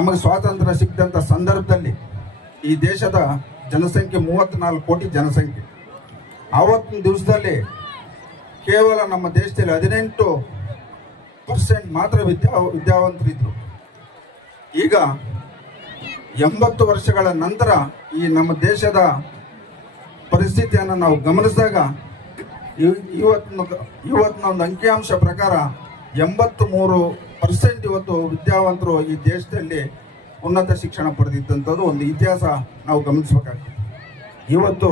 ನಮಗೆ ಸ್ವಾತಂತ್ರ್ಯ ಸಿಕ್ಕಿದಂಥ ಸಂದರ್ಭದಲ್ಲಿ ಈ ದೇಶದ ಜನಸಂಖ್ಯೆ 34 ಕೋಟಿ ಜನಸಂಖ್ಯೆ. ಆವತ್ತಿನ ದಿವಸದಲ್ಲಿ ಕೇವಲ ನಮ್ಮ ದೇಶದಲ್ಲಿ 18% ಮಾತ್ರ ವಿದ್ಯಾವಂತರಿದ್ದರು. ಈಗ 80 ವರ್ಷಗಳ ನಂತರ ಈ ನಮ್ಮ ದೇಶದ ಪರಿಸ್ಥಿತಿಯನ್ನು ನಾವು ಗಮನಿಸಿದಾಗ ಇವತ್ತಿನ ಒಂದು ಅಂಕಿಅಂಶ ಪ್ರಕಾರ 83% ಇವತ್ತು ವಿದ್ಯಾವಂತರು ಈ ದೇಶದಲ್ಲಿ ಉನ್ನತ ಶಿಕ್ಷಣ ಪಡೆದಿದ್ದಂಥದ್ದು ಒಂದು ಇತಿಹಾಸ ನಾವು ಗಮನಿಸಬೇಕಾಗ್ತದೆ. ಇವತ್ತು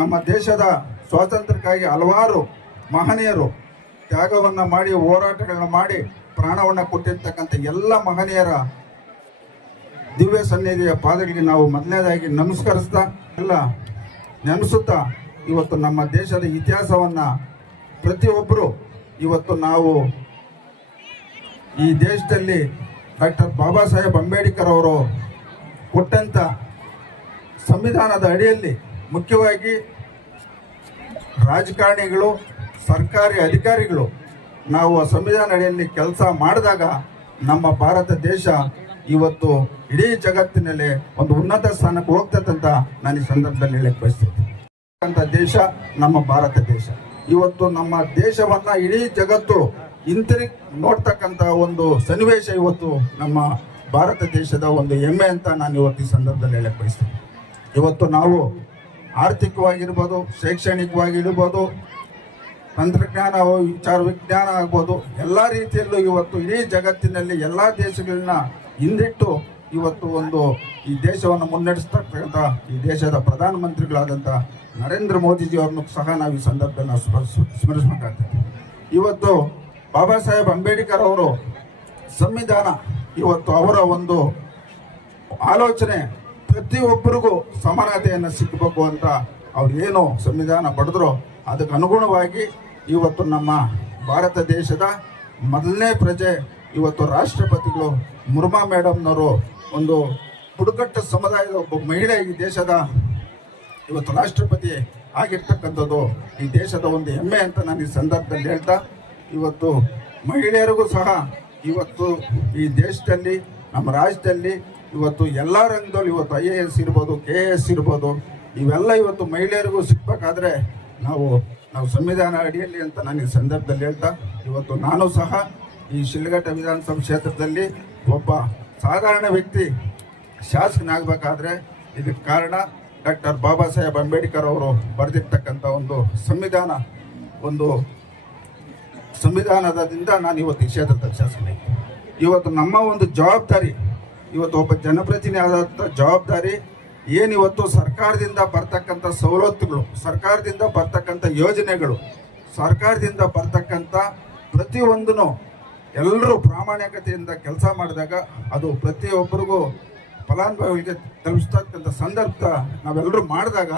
ನಮ್ಮ ದೇಶದ ಸ್ವಾತಂತ್ರ್ಯಕ್ಕಾಗಿ ಹಲವಾರು ಮಹನೀಯರು ತ್ಯಾಗವನ್ನು ಮಾಡಿ ಹೋರಾಟಗಳನ್ನ ಮಾಡಿ ಪ್ರಾಣವನ್ನು ಕೊಟ್ಟಿರ್ತಕ್ಕಂಥ ಎಲ್ಲ ಮಹನೀಯರ ದಿವ್ಯ ಸನ್ನಿಧಿಯ ಪಾದಗಳಿಗೆ ನಾವು ಮೊದಲನೇದಾಗಿ ನಮಸ್ಕರಿಸ್ತಾ ಎಲ್ಲ ನೆನೆಸುತ್ತಾ ಇವತ್ತು ನಮ್ಮ ದೇಶದ ಇತಿಹಾಸವನ್ನು ಪ್ರತಿಯೊಬ್ಬರು ಇವತ್ತು ನಾವು ಈ ದೇಶದಲ್ಲಿ ಡಾಕ್ಟರ್ ಬಾಬಾ ಸಾಹೇಬ್ ಅಂಬೇಡ್ಕರ್ ಅವರು ಕೊಟ್ಟಂಥ ಸಂವಿಧಾನದ ಅಡಿಯಲ್ಲಿ ಮುಖ್ಯವಾಗಿ ರಾಜಕಾರಣಿಗಳು ಸರ್ಕಾರಿ ಅಧಿಕಾರಿಗಳು ನಾವು ಸಂವಿಧಾನ ಅಡಿಯಲ್ಲಿ ಕೆಲಸ ಮಾಡಿದಾಗ ನಮ್ಮ ಭಾರತ ದೇಶ ಇವತ್ತು ಇಡೀ ಜಗತ್ತಿನಲ್ಲಿ ಒಂದು ಉನ್ನತ ಸ್ಥಾನಕ್ಕೆ ಹೋಗ್ತದಂತ ನಾನು ಈ ಸಂದರ್ಭದಲ್ಲಿ ಹೇಳಕ್ಕೆ ಬಯಸ್ತೀನಿ. ದೇಶ ನಮ್ಮ ಭಾರತ ದೇಶ. ಇವತ್ತು ನಮ್ಮ ದೇಶವನ್ನ ಇಡೀ ಜಗತ್ತು ಹಿಂತಿರುಗಿ ನೋಡ್ತಕ್ಕಂಥ ಒಂದು ಸನ್ನಿವೇಶ ಇವತ್ತು ನಮ್ಮ ಭಾರತ ದೇಶದ ಒಂದು ಹೆಮ್ಮೆ ಅಂತ ನಾನು ಇವತ್ತು ಈ ಸಂದರ್ಭದಲ್ಲಿ ಹೇಳಕ್ಕೆ ಬಯಸ್ತೀನಿ. ಇವತ್ತು ನಾವು ಆರ್ಥಿಕವಾಗಿರ್ಬೋದು, ಶೈಕ್ಷಣಿಕವಾಗಿರ್ಬೋದು, ತಂತ್ರಜ್ಞಾನ, ವಿಚಾರ ವಿಜ್ಞಾನ ಆಗ್ಬೋದು, ಎಲ್ಲ ರೀತಿಯಲ್ಲೂ ಇವತ್ತು ಇಡೀ ಜಗತ್ತಿನಲ್ಲಿ ಎಲ್ಲ ದೇಶಗಳನ್ನ ಹಿಂದಿಟ್ಟು ಇವತ್ತು ಒಂದು ಈ ದೇಶವನ್ನು ಮುನ್ನಡೆಸ್ತಕ್ಕಂಥ ಈ ದೇಶದ ಪ್ರಧಾನಮಂತ್ರಿಗಳಾದಂಥ ನರೇಂದ್ರ ಮೋದಿಜಿಯವ್ರನ್ನು ಸಹ ನಾವು ಈ ಸಂದರ್ಭದಲ್ಲಿ ನಾವು ಸ್ಮರಿಸಬೇಕಾಗ್ತದೆ. ಇವತ್ತು ಬಾಬಾ ಸಾಹೇಬ್ ಅಂಬೇಡ್ಕರ್ ಅವರು ಸಂವಿಧಾನ ಇವತ್ತು ಅವರ ಒಂದು ಆಲೋಚನೆ ಪ್ರತಿಯೊಬ್ಬರಿಗೂ ಸಮಾನತೆಯನ್ನು ಸಿಕ್ಕಬೇಕು ಅಂತ ಅವ್ರು ಏನು ಸಂವಿಧಾನ ಪಡೆದ್ರು ಅದಕ್ಕೆ ಅನುಗುಣವಾಗಿ ಇವತ್ತು ನಮ್ಮ ಭಾರತ ದೇಶದ ಮೊದಲನೇ ಪ್ರಜೆ ಇವತ್ತು ರಾಷ್ಟ್ರಪತಿಗಳು ಮುರ್ಮಾ ಮೇಡಮ್ನವರು ಒಂದು ಬುಡಕಟ್ಟು ಸಮುದಾಯದ ಒಬ್ಬ ಮಹಿಳೆ ಈ ದೇಶದ ಇವತ್ತು ರಾಷ್ಟ್ರಪತಿ ಆಗಿರ್ತಕ್ಕಂಥದ್ದು ಈ ದೇಶದ ಒಂದು ಹೆಮ್ಮೆ ಅಂತ ನಾನು ಈ ಸಂದರ್ಭದಲ್ಲಿ ಹೇಳ್ತಾ ಇವತ್ತು ಮಹಿಳೆಯರಿಗೂ ಸಹ ಇವತ್ತು ಈ ದೇಶದಲ್ಲಿ ನಮ್ಮ ರಾಜ್ಯದಲ್ಲಿ ಇವತ್ತು ಎಲ್ಲ ರಂಗದಲ್ಲಿ ಇವತ್ತು IAS ಇರ್ಬೋದು, KAS ಇರ್ಬೋದು, ಇವೆಲ್ಲ ಇವತ್ತು ಮಹಿಳೆಯರಿಗೂ ಸಿಗ್ಬೇಕಾದ್ರೆ ನಾವು ಸಂವಿಧಾನ ಅಡಿಯಲ್ಲಿ ಅಂತ ನಾನು ಈ ಸಂದರ್ಭದಲ್ಲಿ ಹೇಳ್ತಾ ಇವತ್ತು ನಾನು ಸಹ ಈ ಶಿಡ್ಲಘಟ್ಟ ವಿಧಾನಸಭಾ ಕ್ಷೇತ್ರದಲ್ಲಿ ಒಬ್ಬ ಸಾಧಾರಣ ವ್ಯಕ್ತಿ ಶಾಸಕನಾಗಬೇಕಾದ್ರೆ ಇದಕ್ಕೆ ಕಾರಣ ಡಾಕ್ಟರ್ ಬಾಬಾ ಸಾಹೇಬ್ ಅಂಬೇಡ್ಕರ್ ಅವರು ಬರೆದಿರ್ತಕ್ಕಂಥ ಒಂದು ಸಂವಿಧಾನದಿಂದ ನಾನು ಇವತ್ತು ಈ ಕ್ಷೇತ್ರದ ಶಾಸಕನಾಗಿ ಇವತ್ತು ನಮ್ಮ ಒಂದು ಜವಾಬ್ದಾರಿ ಇವತ್ತು ಒಬ್ಬ ಜನಪ್ರತಿನಿಧಿ ಆದಂಥ ಜವಾಬ್ದಾರಿ ಏನಿವತ್ತು ಸರ್ಕಾರದಿಂದ ಬರ್ತಕ್ಕಂಥ ಸವಲತ್ತುಗಳು, ಸರ್ಕಾರದಿಂದ ಬರ್ತಕ್ಕಂಥ ಯೋಜನೆಗಳು, ಸರ್ಕಾರದಿಂದ ಬರ್ತಕ್ಕಂಥ ಪ್ರತಿಯೊಂದನ್ನು ಎಲ್ಲರೂ ಪ್ರಾಮಾಣಿಕತೆಯಿಂದ ಕೆಲಸ ಮಾಡಿದಾಗ ಅದು ಪ್ರತಿಯೊಬ್ಬರಿಗೂ ಫಲಾನುಭವಿಗಳಿಗೆ ತಲುಪಿಸ್ತಕ್ಕಂಥ ಸಂದರ್ಭ ನಾವೆಲ್ಲರೂ ಮಾಡಿದಾಗ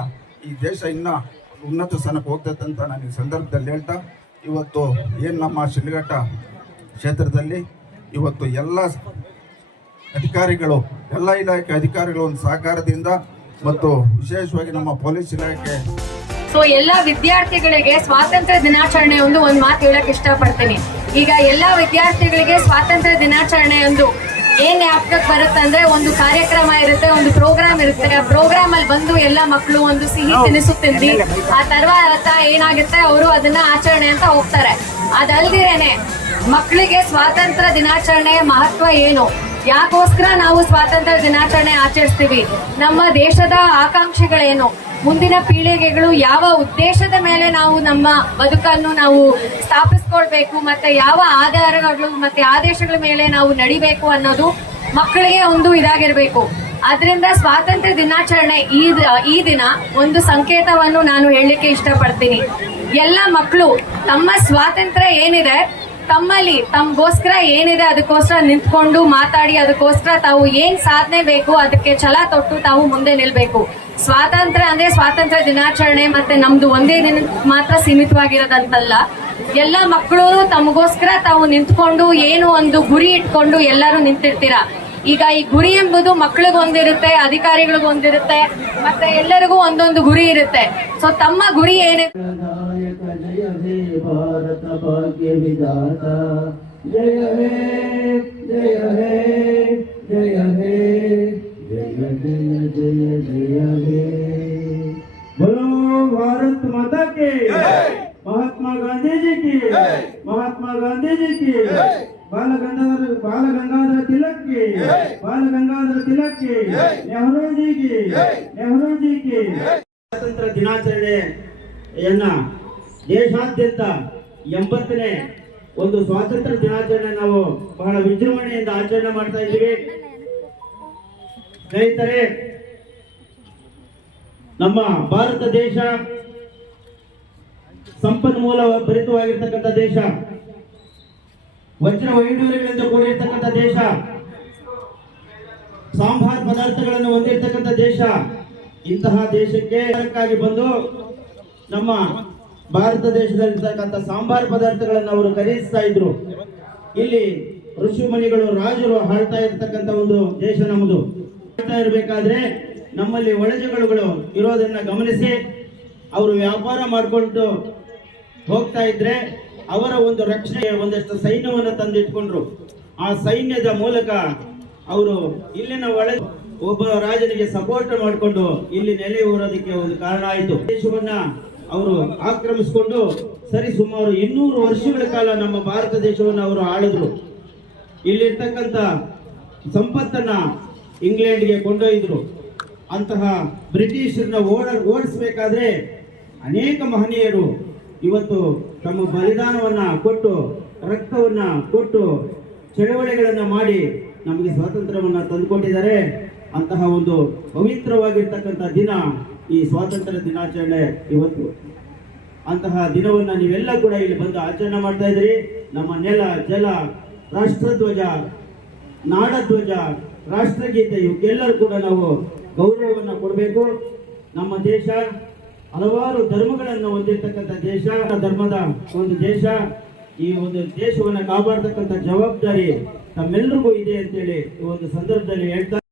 ಈ ದೇಶ ಇನ್ನೂ ಉನ್ನತ ಸ್ಥಾನಕ್ಕೆ ಹೋಗ್ತದೆ ಅಂತ ನಾನು ಈ ಸಂದರ್ಭದಲ್ಲಿ ಹೇಳ್ತಾ ಇವತ್ತು ಏನು ನಮ್ಮ ಶಿಡ್ಲಘಟ್ಟ ಕ್ಷೇತ್ರದಲ್ಲಿ ಇವತ್ತು ಎಲ್ಲ ಅಧಿಕಾರಿಗಳು, ಎಲ್ಲ ಇಲಾಖೆ ಅಧಿಕಾರಿಗಳ ಒಂದು ಸಹಕಾರದಿಂದ ಮತ್ತು ವಿಶೇಷವಾಗಿ ನಮ್ಮ ಪೊಲೀಸ್ ಇಲಾಖೆ ಎಲ್ಲ ವಿದ್ಯಾರ್ಥಿಗಳಿಗೆ ಸ್ವಾತಂತ್ರ್ಯ ದಿನಾಚರಣೆ ಒಂದು ಮಾತು ಹೇಳಕ್ ಇಷ್ಟಪಡ್ತೀನಿ. ಈಗ ಎಲ್ಲ ವಿದ್ಯಾರ್ಥಿಗಳಿಗೆ ಸ್ವಾತಂತ್ರ್ಯ ದಿನಾಚರಣೆ ಏನ್ ಜ್ಞಾಪಕಕ್ಕೆ ಬರುತ್ತೆ ಅಂದ್ರೆ ಒಂದು ಕಾರ್ಯಕ್ರಮ ಇರುತ್ತೆ, ಒಂದು ಪ್ರೋಗ್ರಾಮ್ ಇರುತ್ತೆ. ಆ ಪ್ರೋಗ್ರಾಮ್ ಅಲ್ಲಿ ಬಂದು ಎಲ್ಲ ಮಕ್ಕಳು ಒಂದು ಸಿಹಿ ತಿನಿಸು ತಿಂದಿ ಆ తర్వాత ಏನಾಗುತ್ತೆ ಅವರು ಅದನ್ನ ಆಚರಣೆ ಅಂತ ಹೋಗ್ತಾರೆ. ಅದಲ್ದಿರೇನೆ ಮಕ್ಕಳಿಗೆ ಸ್ವಾತಂತ್ರ್ಯ ದಿನಾಚರಣೆಯ ಮಹತ್ವ ಏನು, ಯಾಕೋಸ್ಕರ ನಾವು ಸ್ವಾತಂತ್ರ್ಯ ದಿನಾಚರಣೆ ಆಚರಿಸ್ತೀವಿ, ನಮ್ಮ ದೇಶದ ಆಕಾಂಕ್ಷೆಗಳೇನು, ಮುಂದಿನ ಪೀಳಿಗೆಗಳು ಯಾವ ಉದ್ದೇಶದ ಮೇಲೆ ನಾವು ನಮ್ಮ ಬದುಕನ್ನು ನಾವು ಸ್ಥಾಪಿಸ್ಕೊಳ್ಬೇಕು, ಮತ್ತೆ ಯಾವ ಆಧಾರಗಳು ಮತ್ತೆ ಆದೇಶಗಳ ಮೇಲೆ ನಾವು ನಡಿಬೇಕು ಅನ್ನೋದು ಮಕ್ಕಳಿಗೆ ಒಂದು ಇದಾಗಿರ್ಬೇಕು. ಅದರಿಂದ ಸ್ವಾತಂತ್ರ್ಯ ದಿನಾಚರಣೆ ಈ ದಿನ ಒಂದು ಸಂಕೇತವನ್ನು ನಾನು ಹೇಳಲಿಕ್ಕೆ ಇಷ್ಟಪಡ್ತೀನಿ. ಎಲ್ಲ ಮಕ್ಕಳು ತಮ್ಮ ಸ್ವಾತಂತ್ರ್ಯ ಏನಿದೆ ತಮ್ಮಲ್ಲಿ ತಮಗೋಸ್ಕರ ಏನಿದೆ ಅದಕ್ಕೋಸ್ಕರ ನಿಂತ್ಕೊಂಡು ಮಾತಾಡಿ ಅದಕ್ಕೋಸ್ಕರ ತಾವು ಏನ್ ಸಾಧನೆ ಬೇಕು ಅದಕ್ಕೆ ಛಲ ತೊಟ್ಟು ತಾವು ಮುಂದೆ ನಿಲ್ಬೇಕು. ಸ್ವಾತಂತ್ರ್ಯ ಅಂದ್ರೆ ಸ್ವಾತಂತ್ರ್ಯ ದಿನಾಚರಣೆ ಮತ್ತೆ ನಮ್ದು ಒಂದೇ ದಿನ ಮಾತ್ರ ಸೀಮಿತವಾಗಿರೋದಂತಲ್ಲ. ಎಲ್ಲ ಮಕ್ಕಳು ತಮಗೋಸ್ಕರ ತಾವು ನಿಂತ್ಕೊಂಡು ಏನು ಒಂದು ಗುರಿ ಇಟ್ಕೊಂಡು ಎಲ್ಲರೂ ನಿಂತಿರ್ತೀರಾ. ಈಗ ಈ ಗುರಿ ಎಂಬುದು ಮಕ್ಕಳಿಗೊಂದಿರುತ್ತೆ, ಅಧಿಕಾರಿಗಳಿಗೊಂದಿರುತ್ತೆ, ಮತ್ತೆ ಎಲ್ಲರಿಗೂ ಒಂದೊಂದು ಗುರಿ ಇರುತ್ತೆ. ಸೊ ತಮ್ಮ ಗುರಿ ಏನಿದೆ भारत भाग्य विधाता जय हे जय हे जय जय जय जय हे। बोलो भारत माता की, महात्मा गांधी जी की, महात्मा गांधी जी की, बाल गंगाधर तिलक की, बाल गंगाधर तिलक की, नेहरू जी की। ಸ್ವಾತಂತ್ರ್ಯ ದಿನಾಚರಣೆಯನ್ನ ದೇಶಾದ್ಯಂತ 80ನೇ ಒಂದು ಸ್ವಾತಂತ್ರ್ಯ ದಿನಾಚರಣೆ ನಾವು ಬಹಳ ವಿಜೃಂಭಣೆಯಿಂದ ಆಚರಣೆ ಮಾಡ್ತಾ ಇದ್ದೀವಿ. ಸ್ನೇಹಿತರೆ, ನಮ್ಮ ಭಾರತ ದೇಶ ಸಂಪನ್ಮೂಲ ಭರಿತವಾಗಿರ್ತಕ್ಕಂಥ ದೇಶ, ವಜ್ರ ವೈಡೂರ್ಯಗಳಿಂದ ಕೂಡಿರ್ತಕ್ಕಂಥ ದೇಶ, ಸಾಂಬಾರ್ ಪದಾರ್ಥಗಳನ್ನು ಹೊಂದಿರತಕ್ಕಂಥ ದೇಶ. ಇಂತಹ ದೇಶಕ್ಕೆ ಬಂದು ನಮ್ಮ ಭಾರತ ದೇಶದಲ್ಲಿರ್ತಕ್ಕಂಥ ಸಾಂಬಾರ್ ಪದಾರ್ಥಗಳನ್ನು ಅವರು ಖರೀದಿಸ್ತಾ ಇದ್ರು. ಇಲ್ಲಿ ಋಷಿ ಮುನಿಗಳು, ರಾಜರು ಆಳ್ತಾ ಇರ್ತಕ್ಕಂಥ ಒಂದು ದೇಶ ನಮ್ಮದು. ಆಳ್ತಾ ಇರಬೇಕಾದ್ರೆ ನಮ್ಮಲ್ಲಿ ಒಳಜಗಳು ಇರೋದನ್ನ ಗಮನಿಸಿ ಅವರು ವ್ಯಾಪಾರ ಮಾಡಿಕೊಂಡು ಹೋಗ್ತಾ ಇದ್ರೆ ಅವರ ಒಂದು ರಕ್ಷಣೆ ಒಂದಷ್ಟು ಸೈನ್ಯವನ್ನು ತಂದಿಟ್ಕೊಂಡ್ರು. ಆ ಸೈನ್ಯದ ಮೂಲಕ ಅವರು ಇಲ್ಲಿನ ಒಬ್ಬ ರಾಜನಿಗೆ ಸಪೋರ್ಟ್ ಮಾಡಿಕೊಂಡು ಇಲ್ಲಿ ನೆಲೆ ಊರೋದಕ್ಕೆ ಒಂದು ಕಾರಣ ಆಯಿತು. ದೇಶವನ್ನ ಅವರು ಆಕ್ರಮಿಸಿಕೊಂಡು ಸರಿ ಸುಮಾರು 200 ವರ್ಷಗಳ ಕಾಲ ನಮ್ಮ ಭಾರತ ದೇಶವನ್ನು ಅವರು ಆಳಿದ್ರು. ಇಲ್ಲಿರ್ತಕ್ಕಂಥ ಸಂಪತ್ತನ್ನ ಇಂಗ್ಲೆಂಡ್ಗೆ ಕೊಂಡೊಯ್ದ್ರು. ಅಂತಹ ಬ್ರಿಟಿಷರನ್ನ ಓಡಿಸಬೇಕಾದ್ರೆ ಅನೇಕ ಮಹನೀಯರು ಇವತ್ತು ತಮ್ಮ ಬಲಿದಾನವನ್ನ ಕೊಟ್ಟು, ರಕ್ತವನ್ನ ಕೊಟ್ಟು, ಚಳವಳಿಗಳನ್ನ ಮಾಡಿ ನಮಗೆ ಸ್ವಾತಂತ್ರ್ಯವನ್ನ ತಂದುಕೊಟ್ಟಿದ್ದಾರೆ. ಅಂತಹ ಒಂದು ಪವಿತ್ರವಾಗಿರ್ತಕ್ಕಂಥ ದಿನ ಈ ಸ್ವಾತಂತ್ರ್ಯ ದಿನಾಚರಣೆ ಇವತ್ತು. ಅಂತಹ ದಿನವನ್ನ ನೀವೆಲ್ಲ ಕೂಡ ಇಲ್ಲಿ ಬಂದು ಆಚರಣೆ ಮಾಡ್ತಾ ಇದ್ದೀರಿ. ನಮ್ಮ ನೆಲ, ಜಲ, ರಾಷ್ಟ್ರಧ್ವಜ, ನಾಡಧ್ವಜ, ರಾಷ್ಟ್ರಗೀತೆ ಇವಕ್ಕೆಲ್ಲರೂ ಕೂಡ ನಾವು ಗೌರವವನ್ನು ಕೊಡಬೇಕು. ನಮ್ಮ ದೇಶ ಹಲವಾರು ಧರ್ಮಗಳನ್ನು ಹೊಂದಿರತಕ್ಕಂಥ ದೇಶ, ಧರ್ಮದ ಒಂದು ದೇಶ. ಈ ಒಂದು ದೇಶವನ್ನು ಕಾಪಾಡತಕ್ಕಂಥ ಜವಾಬ್ದಾರಿ ತಮ್ಮೆಲ್ಲರಿಗೂ ಇದೆ ಅಂತೇಳಿ ಈ ಒಂದು ಸಂದರ್ಭದಲ್ಲಿ ಹೇಳ್ತಾ